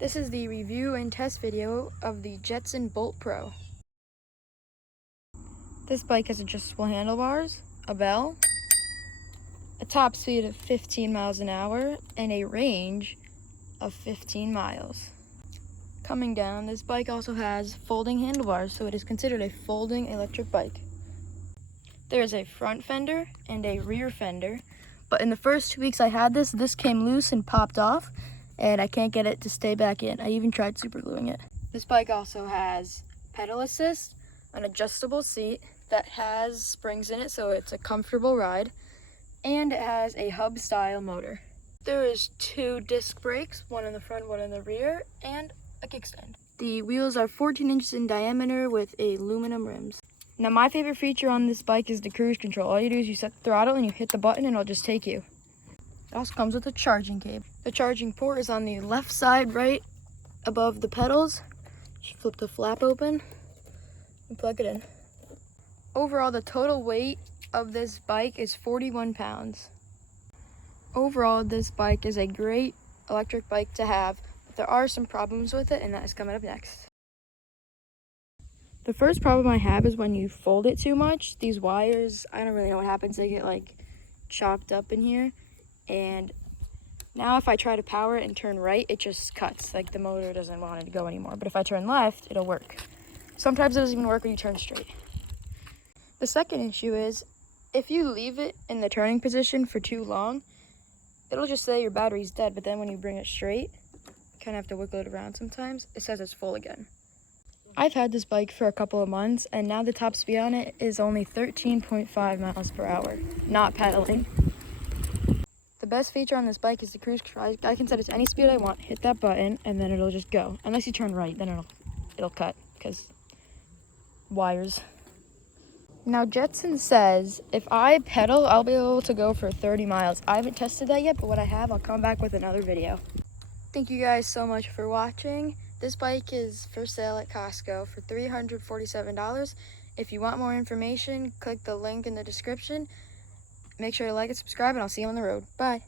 This is the review and test video of the Jetson Bolt Pro. This bike has adjustable handlebars, a bell, a top speed of 15 miles an hour, and a range of 15 miles. Coming down, this bike also has folding handlebars, so it is considered a folding electric bike. There is a front fender and a rear fender, but in the first 2 weeks I had this came loose and popped off, and I can't get it to stay back in. I even tried super gluing it. This bike also has pedal assist, an adjustable seat that has springs in it, so it's a comfortable ride, and it has a hub style motor. There is 2 disc brakes, one in the front, one in the rear, and a kickstand. The wheels are 14 inches in diameter with aluminum rims. Now my favorite feature on this bike is the cruise control. All you do is you set the throttle and you hit the button and it'll just take you. It also comes with a charging cable. The charging port is on the left side right above the pedals. Just flip the flap open and plug it in. Overall, the total weight of this bike is 41 pounds. Overall, this bike is a great electric bike to have, but there are some problems with it, and that is coming up next. The first problem I have is when you fold it too much, these wires, I don't really know what happens, they get like chopped up in here. And now if I try to power it and turn right, it just cuts, like the motor doesn't want it to go anymore. But if I turn left, it'll work. Sometimes it doesn't even work when you turn straight. The second issue is, if you leave it in the turning position for too long, it'll just say your battery's dead, but then when you bring it straight, you kind of have to wiggle it around sometimes, it says it's full again. I've had this bike for a couple of months, and now the top speed on it is only 13.5 miles per hour, not pedaling. The best feature on this bike is the cruise control. I can set it to any speed I want, hit that button, and then it'll just go. Unless you turn right, then it'll cut, because wires. Now Jetson says if I pedal, I'll be able to go for 30 miles. I haven't tested that yet, but when I have, I'll come back with another video. Thank you guys so much for watching. This bike is for sale at Costco for $347. If you want more information, click the link in the description. Make sure to like and subscribe, and I'll see you on the road. Bye.